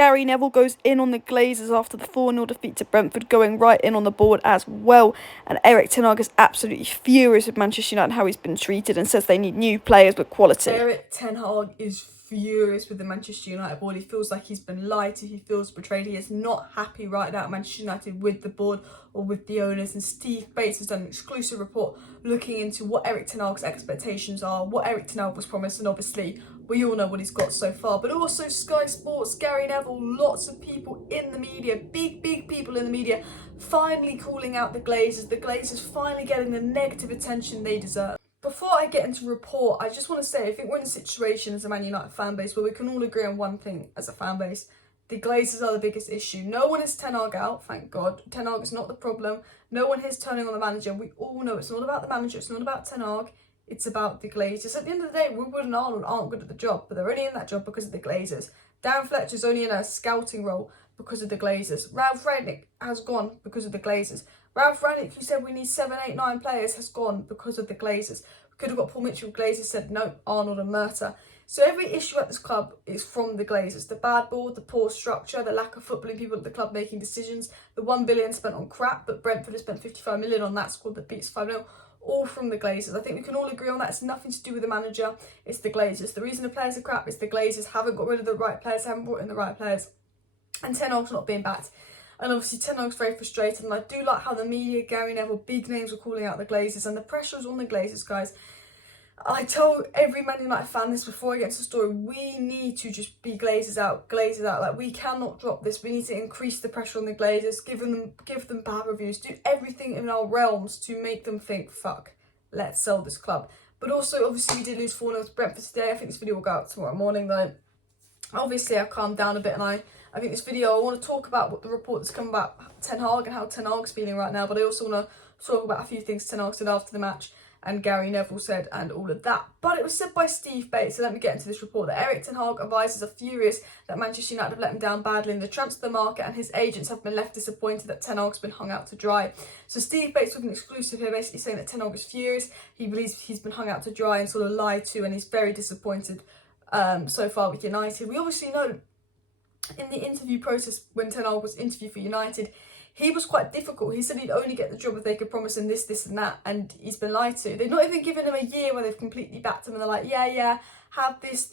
Gary Neville goes in on the Glazers after the 4-0 defeat to Brentford, going right in on the board as well. And ERIK is absolutely furious with Manchester United and how he's been treated, and says they need new players with quality. ERIK is furious with the Manchester United board. He feels like he's been lied to, he feels betrayed. He is not happy right now at Manchester United with the board or with the owners. And Steve Bates has done an exclusive report looking into what ERIK expectations are, what ERIK was promised, and obviously we all know what he's got so far. But also Sky Sports, Gary Neville, lots of people in the media, big people in the media, finally calling out the Glazers finally getting the negative attention they deserve. Before I get into report, I just want to say, I think we're in a situation as a Man United fan base where we can all agree on one thing as a fan base. The Glazers are the biggest issue. No one is Ten Hag out, thank God. Ten Hag is not the problem. No one is turning on the manager. We all know it's not about the manager, it's not about Ten Hag, it's about the Glazers. At the end of the day, Woodward and Arnold aren't good at the job, but they're only in that job because of the Glazers. Darren Fletcher's only in a scouting role because of the Glazers. Ralph Rangnick has gone because of the Glazers. Ralph Rangnick, who said we need 7, 8, 9 players, has gone because of the Glazers. We could have got Paul Mitchell. Glazers said no, Arnold and Murta. So every issue at this club is from the Glazers. The bad board, the poor structure, the lack of footballing people at the club making decisions, the 1 billion spent on crap, but Brentford has spent 55 million on that squad that beats 5-0. All from the Glazers. I think we can all agree on that. It's nothing to do with the manager, it's the Glazers. The reason the players are crap is the Glazers haven't got rid of the right players, haven't brought in the right players. And Ten Hag's not being backed. And obviously Ten Hag's very frustrated, and I do like how the media, Gary Neville, big names were calling out the Glazers, and the pressure's on the Glazers, guys. I told every Man United fan this before I get to the story, we need to just be Glazers out. Like, we cannot drop this. We need to increase the pressure on the Glazers, give them bad reviews, do everything in our realms to make them think, fuck, let's sell this club. But also, obviously, we did lose 4-0 to Brentford today. I think this video will go out tomorrow morning, though. Obviously, I've calmed down a bit, and I think this video, I want to talk about what the report that's come about Ten Hag and how Ten Hag's feeling right now, but I also want to talk about a few things Ten Hag said after the match and Gary Neville said and all of that. But it was said by Steve Bates, so let me get into this report, that ERIK Ten Hag advisors are furious that Manchester United have let him down badly in the transfer market, and his agents have been left disappointed that Ten Hag's been hung out to dry. So Steve Bates with an exclusive here, basically saying that Ten Hag is furious. He believes he's been hung out to dry and sort of lied to, and he's very disappointed so far with United. We obviously know in the interview process when Ten Hag was interviewed for United, he was quite difficult. He said he'd only get the job if they could promise him this, this and that, and he's been lied to. They've not even given him a year where they've completely backed him and they're like, yeah, have this,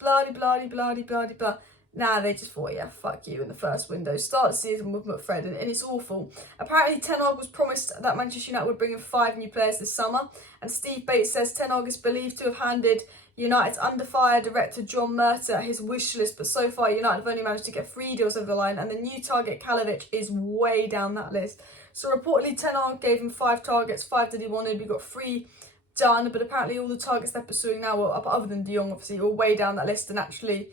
blah, blah, blah, blah, blah. Nah, they just thought, yeah, fuck you in the first window. Start the season with McFred, and it's awful. Apparently, Ten Hag was promised that Manchester United would bring in 5 new players this summer, and Steve Bates says Ten Hag is believed to have handed United's under fire director John Murta his wish list, but so far United have only managed to get 3 deals over the line, and the new target Kalovic is way down that list. So reportedly Ten Hag gave him 5 targets, 5 that he wanted. We got 3 done, but apparently all the targets they're pursuing now, other than De Jong obviously, are way down that list, and actually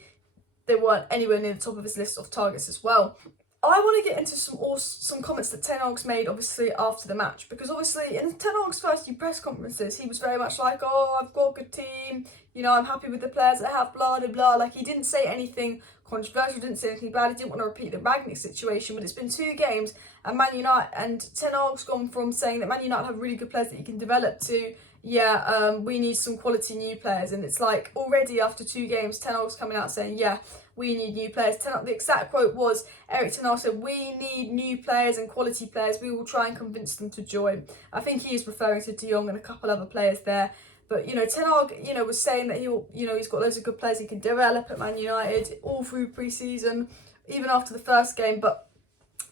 they weren't anywhere near the top of his list of targets as well. I want to get into some comments that Ten Hag's made, obviously, after the match. Because, obviously, in Ten Hag's first few press conferences, he was very much like, oh, I've got a good team, you know, I'm happy with the players I have, blah, blah, blah. Like, he didn't say anything controversial, didn't say anything bad. He didn't want to repeat the Rangnick situation. But it's been 2 games, and Man United, and Ten Hag's gone from saying that Man United have really good players that you can develop to, yeah, we need some quality new players. And it's like, already after 2 games, Ten Hag's coming out saying, yeah, we need new players. The exact quote was, ERIK Ten Hag said, we need new players and quality players. We will try and convince them to join. I think he is referring to De Jong and a couple other players there. But, you know, Ten Hag, you know, was saying that he's got loads of good players he can develop at Man United all through pre-season, even after the first game. But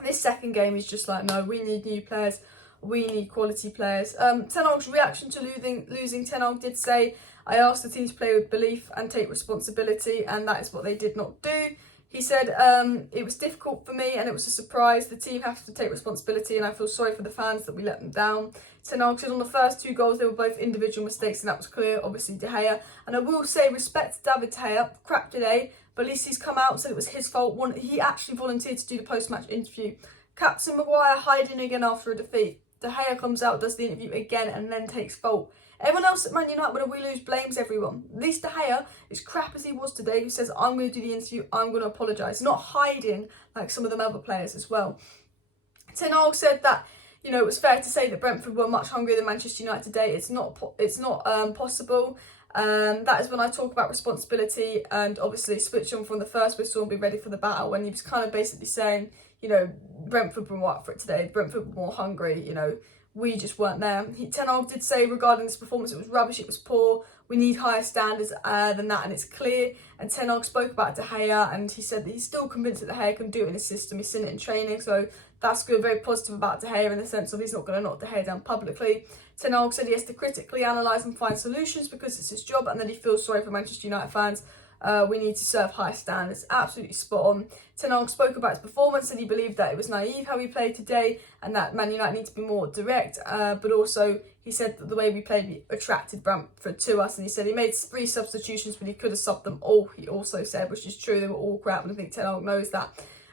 this second game, he's just like, no, we need new players. We need quality players. Ten Hag's reaction to losing, Ten Hag did say, I asked the team to play with belief and take responsibility, and that is what they did not do. He said, it was difficult for me and it was a surprise. The team has to take responsibility, and I feel sorry for the fans that we let them down. Ten Hag said on the first 2 goals, they were both individual mistakes, and that was clear, obviously, De Gea. And I will say, respect to David De Gea, crap today, but at least he's come out, said it was his fault. He actually volunteered to do the post-match interview. Captain Maguire hiding again after a defeat. De Gea comes out, does the interview again, and then takes fault. Everyone else at Man United, when we lose, blames everyone. At least De Gea, as crap as he was today, who says, I'm going to do the interview, I'm going to apologise. Not hiding like some of them other players as well. Ten Hag said that, you know, it was fair to say that Brentford were much hungrier than Manchester United today. It's not possible. That is when I talk about responsibility, and obviously switch on from the first whistle and be ready for the battle. When he was kind of basically saying, you know, Brentford were more up for it today, Brentford were more hungry, you know, we just weren't there. Ten Hag did say regarding this performance, it was rubbish, it was poor, we need higher standards than that, and it's clear. And Ten Hag spoke about De Gea, and he said that he's still convinced that De Gea can do it in his system. He's seen it in training, so that's good. Very positive about De Gea in the sense of he's not going to knock De Gea down publicly. Ten Hag said he has to critically analyse and find solutions because it's his job, and then he feels sorry for Manchester United fans. We need to serve high standards. Absolutely spot on. Ten Hag spoke about his performance, and he believed that it was naive how we played today, and that Man United need to be more direct. But also, he said that the way we played attracted Brentford to us, and he said he made 3 substitutions, but he could have subbed them all. He also said, which is true, they were all crap, and I think Ten Hag knows that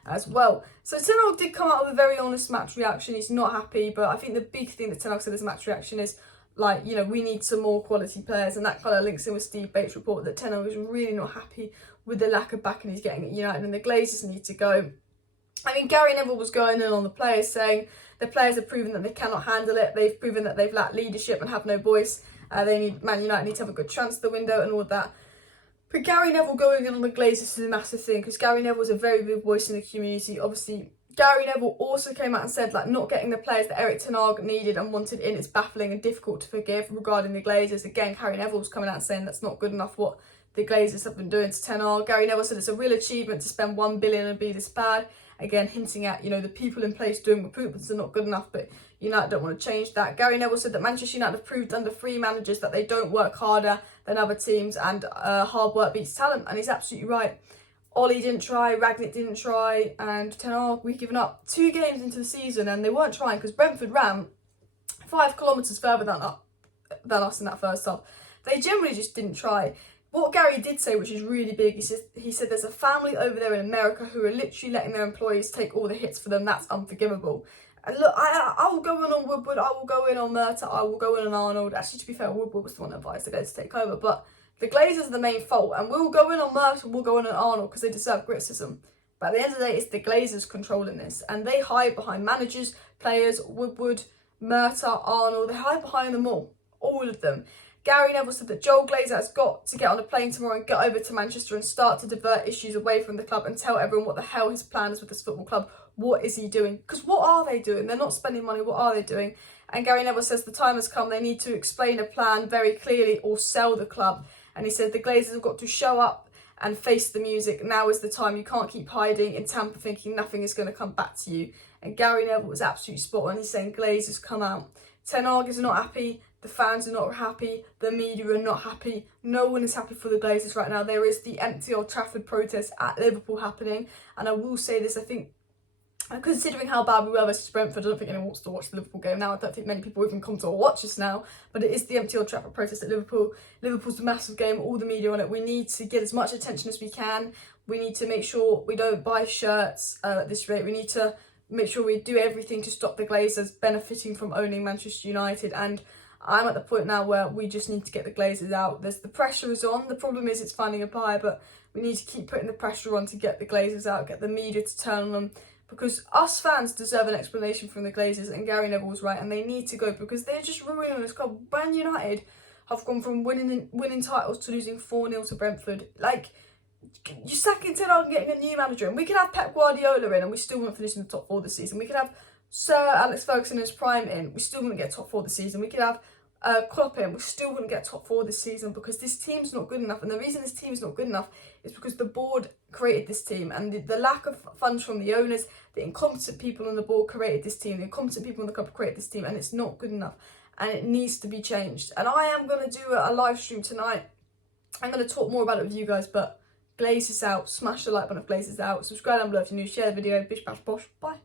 as well. So Ten Hag did come out with a very honest match reaction. He's not happy, but I think the big thing that Ten Hag said as a match reaction is, like, you know, we need some more quality players, and that kind of links in with Steve Bates' report that Ten Hag is really not happy with the lack of backing he's getting at United, and the Glazers need to go. I mean, Gary Neville was going in on the players, saying the players have proven that they cannot handle it. They've proven that they've lacked leadership and have no voice. Man United need to have a good transfer window and all of that. But Gary Neville going in on the Glazers is a massive thing, because Gary Neville is a very big voice in the community. Obviously, Gary Neville also came out and said, like, not getting the players that ERIK Ten Hag needed and wanted in is baffling and difficult to forgive regarding the Glazers. Again, Gary Neville's coming out and saying that's not good enough what the Glazers have been doing to Ten Hag. Gary Neville said it's a real achievement to spend $1 billion and be this bad. Again, hinting at, you know, the people in place doing recruitments are not good enough, but United don't want to change that. Gary Neville said that Manchester United have proved under 3 managers that they don't work harder than other teams, and hard work beats talent, and he's absolutely right. Ollie didn't try, Ragnick didn't try, and Ten Hag, we've given up 2 games into the season, and they weren't trying because Brentford ran 5 kilometres further than us in that first half. They generally just didn't try. What Gary did say, which is really big, he said there's a family over there in America who are literally letting their employees take all the hits for them. That's unforgivable. And look, I will go in on Woodward, I will go in on Murta, I will go in on Arnold. Actually, to be fair, Woodward was the one that advised the Glazers to take over, but the Glazers are the main fault, and we'll go in on Murta, we'll go in on Arnold because they deserve criticism. But at the end of the day, it's the Glazers controlling this, and they hide behind managers, players, Woodward, Murta, Arnold. They hide behind them all of them. Gary Neville said that Joel Glazer has got to get on a plane tomorrow and get over to Manchester and start to divert issues away from the club and tell everyone what the hell his plan is with this football club. What is he doing? Because what are they doing? They're not spending money. What are they doing? And Gary Neville says the time has come. They need to explain a plan very clearly or sell the club. And he said the Glazers have got to show up and face the music. Now is the time. You can't keep hiding in Tampa thinking nothing is going to come back to you. And Gary Neville was absolutely spot on. He's saying Glazers come out. Ten Hag is not happy. The fans are not happy. The media are not happy. No one is happy for the Glazers right now. There is the empty Old Trafford protest at Liverpool happening. And I will say this, I think, considering how bad we were versus Brentford, I don't think anyone wants to watch the Liverpool game now. I don't think many people even come to watch us now. But it is the empty Old Trafford protest at Liverpool. Liverpool's a massive game, all the media on it. We need to get as much attention as we can. We need to make sure we don't buy shirts at this rate. We need to make sure we do everything to stop the Glazers benefiting from owning Manchester United. And I'm at the point now where we just need to get the Glazers out. The pressure is on. The problem is it's finding a buyer, but we need to keep putting the pressure on to get the Glazers out, get the media to turn on them, because us fans deserve an explanation from the Glazers, and Gary Neville was right, and they need to go because they're just ruining this club. Man United have gone from winning titles to losing 4-0 to Brentford. Like, you're sacking Ten Hag and getting a new manager, and we could have Pep Guardiola in and we still won't finish in the top 4 this season. We could have Sir Alex Ferguson in his prime in, we still wouldn't get top 4 this season. We could have Klopp in, we still wouldn't get top 4 this season because this team's not good enough. And the reason this team's not good enough is because the board created this team, and the lack of funds from the owners, the incompetent people on the board created this team, the incompetent people in the club created this team, and it's not good enough and it needs to be changed. And I am going to do a live stream tonight. I'm going to talk more about it with you guys, but Glazers out. Smash the like button if Glazers out. Subscribe down below if you're new. Share the video. Bish bash bosh. Bye.